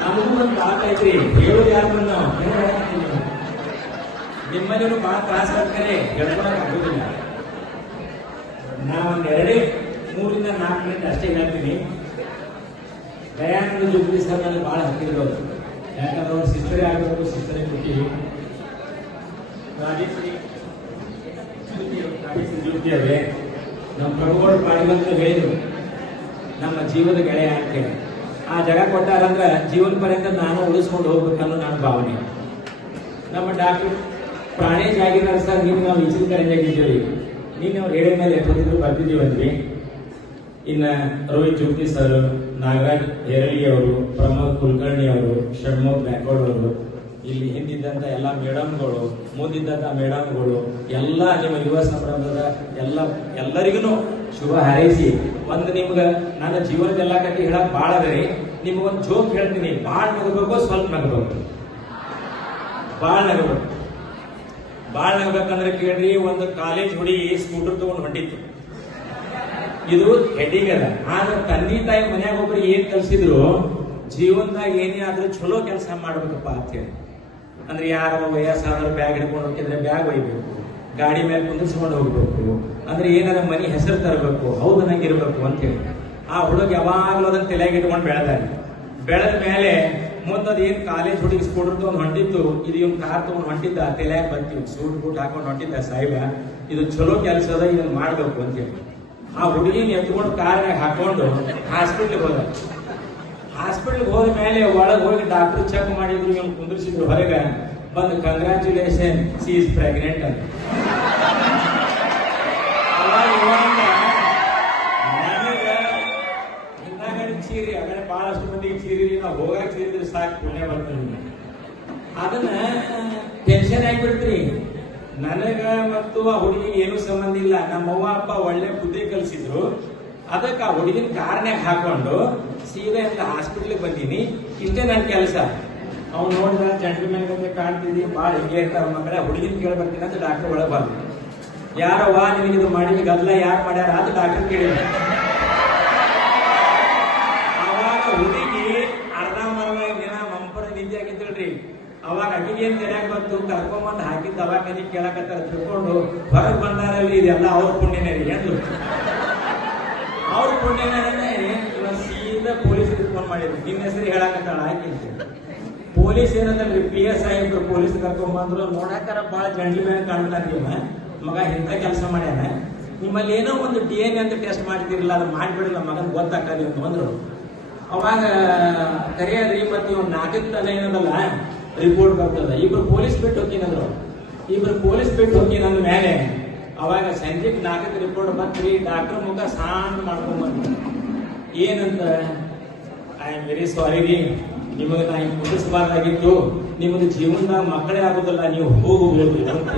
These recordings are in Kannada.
ನಮಗೂ ಒಂದು ಬಾತ್ ಐತ್ರಿ, ಹೇಳೋದು ಯಾರು ಬಂದ ನಿಮ್ಮನೇನು ಬಹಳ ತ್ರಾಸ ಆಗ್ತಾರೆ, ಹೇಳ್ಕೊಳಕ್ ಆಗೋದಿಲ್ಲ. ನಾ ಒಂದ್ 3-4 ಮಿನಿಟ್ ಅಷ್ಟೇ ಹೇಳ್ತೀನಿ. ದಯಾನಂದ ಜುಬ್ಲಿ ಸರ್ ನನಗೆ ಬಹಳ ಹತ್ತಿರ ಅವರು, ಯಾಕಂದ್ರೆ ಅವ್ರು ಸಿಸ್ಟರೇ ಆಗಬೇಕು, ಸಿಸ್ಟರೇ ಕೊಟ್ಟಿ ಜ್ಯೋತಿ ಅವರೇ ನಮ್ಮ ಪ್ರಭುಗಳು ಪಾಡಿಗಂತ ಹೇಳಿದ್ರು ನಮ್ಮ ಜೀವದ ಗೆಳೆಯ ಅಂತೇಳಿ. ಆ ಜಾಗ ಕೊಟ್ಟಾರಂದ್ರೆ ಜೀವನ ಪರ್ಯಂತ ನಾನು ಉಳಿಸ್ಕೊಂಡು ಹೋಗ್ಬೇಕನ್ನೋ ನನ್ನ ಭಾವನೆ. ನಮ್ಮ ಡಾಕ್ಟರ್ ಪ್ರಾಣೇಶ್ ಆಗಿದ್ದಾರೆ ಸರ್, ನೀವು ನಾವು ಈಚಿನ ಕರೆಂಜಾಗಿದ್ದೀವಿ, ನೀನು ಅವ್ರು ಹೇಳಿದ ಮೇಲೆ ಎಷ್ಟೊತ್ತಿದ್ರು ಬರ್ತಿದ್ದೀವಂದ್ವಿ. ಇನ್ನ ರೋಹಿತ್ ಜೋತಿ ಸರ್, ನಾಗರಾಜ್ ಹೇರಳಿ ಅವರು, ಪ್ರಮೋದ್ ಕುಲಕರ್ಣಿ ಅವರು, ಷಣ್ಮುಖ್ ಬ್ಯಾಕೋಡ್ ಅವರು, ಇಲ್ಲಿ ಹಿಂದಿದ್ದಂತ ಎಲ್ಲ ಮೇಡಮ್ಗಳು, ಮುಂದಿದ್ದಂತ ಮೇಡಮ್ಗಳು ಎಲ್ಲ ನಿಮ್ಮ ಯುವ ಸಂಭ್ರಮದ ಎಲ್ಲರಿಗೂ ಶುಭ ಹಾರೈಸಿ ಒಂದು ನಿಮ್ಗ ನನ್ನ ಜೀವನದೆಲ್ಲ ಕಟ್ಟಿ ಹೇಳಕ್ ಬಾಳ ಅದರಿ. ನಿಮ್ಗೊಂದು ಜೋಕ್ ಹೇಳ್ತೀನಿ, ಬಾಳ ನಗಬೇಕು, ಸ್ವಲ್ಪ ನಗಬೇಕು, ಬಾಳ ನಗಬೇಕು. ಬಾಳ ನಗಬೇಕಂದ್ರೆ ಕೇಳ್ರಿ, ಒಂದು ಕಾಲೇಜ್ ಹುಡುಗಿ ಸ್ಕೂಟರ್ ತಗೊಂಡು ಹೊಂಟಿತ್ತು. ಇದು ಹೆಡ್ಡಿಂಗ್ ಅದ. ಆದ್ರೆ ತಂದೆ ತಾಯಿ ಮನ್ಯಾಗ ಒಬ್ರು ಏನ್ ಕಲ್ಸಿದ್ರು, ಜೀವನದಾಗ ಏನೇ ಆದ್ರೂ ಚಲೋ ಕೆಲಸ ಮಾಡ್ಬೇಕಪ್ಪ ಅಂತ ಹೇಳಿ. ಅಂದ್ರೆ ಯಾರ ವಯಸ್ಸಾದ್ರು ಬ್ಯಾಗ್ ಹಿಡ್ಕೊಂಡು ಹೋಗಿದ್ರೆ ಬ್ಯಾಗ್ ಒಯ್ಬೇಕು, ಗಾಡಿ ಮೇಲೆ ಕುಂದಿಸ್ಕೊಂಡು ಹೋಗ್ಬೇಕು, ಅಂದ್ರೆ ಏನಾರ ಮನೆ ಹೆಸರು ತರಬೇಕು, ಹೌದು ನಂಗಿರ್ಬೇಕು ಅಂತ ಹೇಳಿ. ಆ ಹುಡುಗ ಯಾವಾಗ್ಲೂ ಅದನ್ನ ತಲೆಯಾಗಿ ಇಟ್ಕೊಂಡು ಬೆಳೆದ ಮೇಲೆ ಮುಂದದ್ ಏನ್ ಕಾಲೇಜ್ ಹುಡುಗಿ ಸ್ಕೂಟರ್ ತಗೊಂಡು ಹೊಂಟಿತ್ತು, ಇದು ಇವ್ನ ಕಾರ್ ತಗೊಂಡು ಹೊಂಟಿದ್ದ, ತಲೆಯಾಗ ಬರ್ತೀವಿ ಸೂಟ್ ಬೂಟ್ ಹಾಕೊಂಡು ಹೊಂಟಿದ್ದ, ಸಾಹಿಬ ಇದು ಚಲೋ ಕೆಲಸ ಅದ, ಇದನ್ನ ಮಾಡ್ಬೇಕು ಅಂತ ಹೇಳಿ. ಆ ಹುಡುಗಿನ ಎತ್ಕೊಂಡು ಕಾರ್ನಾಗ ಹಾಕೊಂಡು ಹಾಸ್ಪಿಟ್ಲಿಗೆ ಹೋದ. ಹಾಸ್ಪಿಟ್ಲಿಗೆ ಹೋದ ಮೇಲೆ ಒಳಗೆ ಹೋಗಿ ಡಾಕ್ಟರ್ ಚೆಕ್ ಮಾಡಿದ್ರು, ಇವ್ನು ಕುಂದಿರ್ಸಿದ್ರು ಹೊರಗೆ ಬಂದು, ಕಂಗ್ರಾಚುಲೇಷನ್ ಸಿ ಇಸ್ ಪ್ರೆಗ್ನೆಂಟ್ ಅಂತ. ಹಿಂದಾಗಡೆ ಚೀರಿ, ಆಗಡೆ ಬಹಳಷ್ಟು ಮಂದಿಗೆ ಚೀರಿ, ನಾವು ಹೋಗಾಕ ಚೀರಿದ್ರೆ ಸಾಕು, ಪುಣ್ಯ ಬರ್ತದೆ. ಅದನ್ನ ಟೆನ್ಷನ್ ಆಗಿಬಿಡ್ತ್ರಿ. ನನಗ ಮತ್ತು ಆ ಹುಡುಗಿಗೆ ಏನೂ ಸಂಬಂಧ ಇಲ್ಲ. ನಮ್ಮವ್ವ ಅಪ್ಪ ಒಳ್ಳೆ ಬುದ್ಧಿ ಕಲಿಸಿದ್ರು. ಅದಕ್ಕೆ ಆ ಹುಡುಗಿನ ಕಾರ್ನಾಗ ಹಾಕೊಂಡು ಸೀದಾ ಅಂತ ಹಾಸ್ಪಿಟ್ಲಿಗೆ ಬಂದೀನಿ. ಇಷ್ಟೇ ನನ್ನ ಕೆಲಸ. ಅವ್ನು ನೋಡಿದ ಜಂಟ್ಲ್ಮನ್ ಗಂಟೆ ಕಾಣ್ತಿದ್ದಿ, ಭಾಳ ಹಿಂಗೆ ಇರ್ತಾರ ಮಕ್ಕಳ, ಹುಡುಗಿನ ಕೇಳ್ಬರ್ತೀನಿ ಅಂತ ಡಾಕ್ಟರ್ ಒಳಗೆ ಬಂದು, ಯಾರವ್ವ ನಿನಗಿದು ಮಾಡಿದ ಗದ್ದಲ ಯಾರು ಮಾಡ್ಯಾರ ಅಂತ ಡಾಕ್ಟರ್ ಕೇಳಿದ. ಅವಾಗ ಹುಡುಗಿ ಅರ್ಧ ಮರ್ಧ ದಿನ ಮಂಪರ ನಿದ್ದೆ ಆಗಿದ್ದಳ್ರಿ. ಅವಾಗ ಅಕ್ಕಿಗೆ ಏನ್ ತೆರೆಯಾಗ ಬಂತು, ಕರ್ಕೊಂಬಂದು ಹಾಕಿದ್ದ ದವಾಖಾನೆ ಕೇಳಕತ್ತಾರ, ತಿಳ್ಕೊಂಡು ಹೊರಗೆ ಬಂದಾರಲ್ಲಿ ಇದೆಲ್ಲ ಅವ್ರ ಪುಣ್ಯನೇ ರೀ ಎಂದು. ಅವ್ರ ಪುಣ್ಯನೇ ಸೀದಾ ಪೊಲೀಸರಿಗೆ ಫೋನ್ ಮಾಡಿದ್ರು, ನಿನ್ನ ಹೆಸರು ಹೇಳಕತ್ತಾಳ ಆಕಿ. ಪೊಲೀಸ್ ಏನಂದ್ರಿ, PS ಸಾಹೇಬ್ರು ಪೊಲೀಸ್ ಕರ್ಕೊಂಬಂದ್ರು. ನೋಡಾಕಾರ ಭಾಳ ಜಂಟ್ಲ್ಮ್ಯಾನ್ ಕಾಣ್ತಾರ, ಮಗ ಇಂಥ ಕೆಲಸ ಮಾಡ್ಯಾನ, ನಿಮ್ಮಲ್ಲಿ ಏನೋ ಒಂದು DNA ಅಂತ ಟೆಸ್ಟ್ ಮಾಡ್ತಿರಲಿಲ್ಲ, ಅದು ಮಾಡಿಬಿಡಲ್ಲ ಮಗನ್ ಗೊತ್ತಾಗಲಿ ಅಂತ ಬಂದ್ರು. ಅವಾಗ ಕರೆಯದ್ರಿ, ಮತ್ತೆ ಇವ್ 4 ತಲೆ ಏನದಲ್ಲ ರಿಪೋರ್ಟ್ ಬರ್ತದ. ಇಬ್ರು ಪೊಲೀಸ್ ಬಿಟ್ಟು ಹೋಗಿನಂದ್ರು. ಇಬ್ರು ಪೊಲೀಸ್ ಬಿಟ್ಟು ಹೋಗಿನಂದ ಮೇಲೆ ಅವಾಗ ಸಂಜೆಗೆ 4 ರಿಪೋರ್ಟ್ ಬಂತ್ರಿ. ಡಾಕ್ಟರ್ ಮುಖ ಶಾಂತ ಮಾಡ್ಕೊಂಡ್ಬಂದ್ರು. ಏನಂತ, ಐ ಆಮ್ ವೆರಿ ಸಾರಿ ರೀ, ನಿಮಗೆ ನಾ ಹಿಂಗೆ ಮುಟ್ಟಿಸಬಾರ್ದಾಗಿತ್ತು, ನಿಮಗೆ ಜೀವನದಾಗ ಮಕ್ಕಳೇ ಆಗೋದಿಲ್ಲ, ನೀವು ಹೋಗ್ಬೋದು ಅಂತ.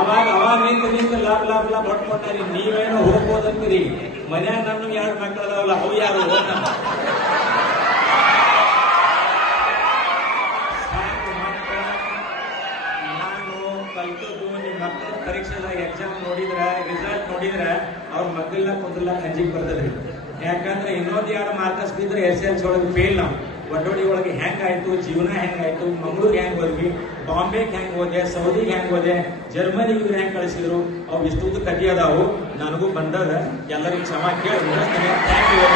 ಅವಾಗ ನಿಂತು ಲಾಭ ಹೊಟ್ಕೊಂಡ್ರಿ, ನೀವೇನೋ ಹೋಗ್ಬೋದಂತೀರಿ, ಮನ್ಯಾಗ ನನ್ನ 2 ಮಕ್ಕಳದಾವಲ್ಲ ಅವು ಯಾರು ಕಲ್ತದ್ದು. ನಿಮ್ಮ ಮಕ್ಕಳ ಪರೀಕ್ಷೆದಾಗ ಎಕ್ಸಾಮ್ ನೋಡಿದ್ರ, ರಿಸಲ್ಟ್ ನೋಡಿದ್ರ ಅವ್ರ ಮಕ್ಕಳನ್ನ ಕುಂದ್ರಲ್ಲ ಅಂಜಿಗೆ ಬರ್ತದ್ರಿ. ಯಾಕಂದ್ರೆ ಇನ್ನೊಂದು 2 ಮಾರ್ಕಸ್ ಬಿದ್ರೆ SSLC ಒಳಗೆ ಫೇಲ್. ನಾವು ಒಡ್ಡೋಡಿ ಒಳಗೆ ಹೆಂಗಾಯ್ತು, ಜೀವನ ಹೆಂಗಾಯ್ತು, ಮಂಗಳೂರಿಗೆ ಹೆಂಗ್ ಹೋದ್ವಿ, ಬಾಂಬೆಗೆ ಹೆಂಗ್ ಹೋದೆ, ಸೌದಿಗೆ ಹೆಂಗ್ ಹೋದೆ, ಜರ್ಮನಿಗೆ ಹೆಂಗ್ ಕಳಿಸಿದ್ರು, ಅವು ಇಷ್ಟೊಂದು ಕಟ್ಟಿ ಅದಾವು. ನನಗೂ ಬಂದದ. ಎಲ್ಲರಿಗೂ ಕ್ಷಮ ಕೇಳಿ ಥ್ಯಾಂಕ್ ಯು.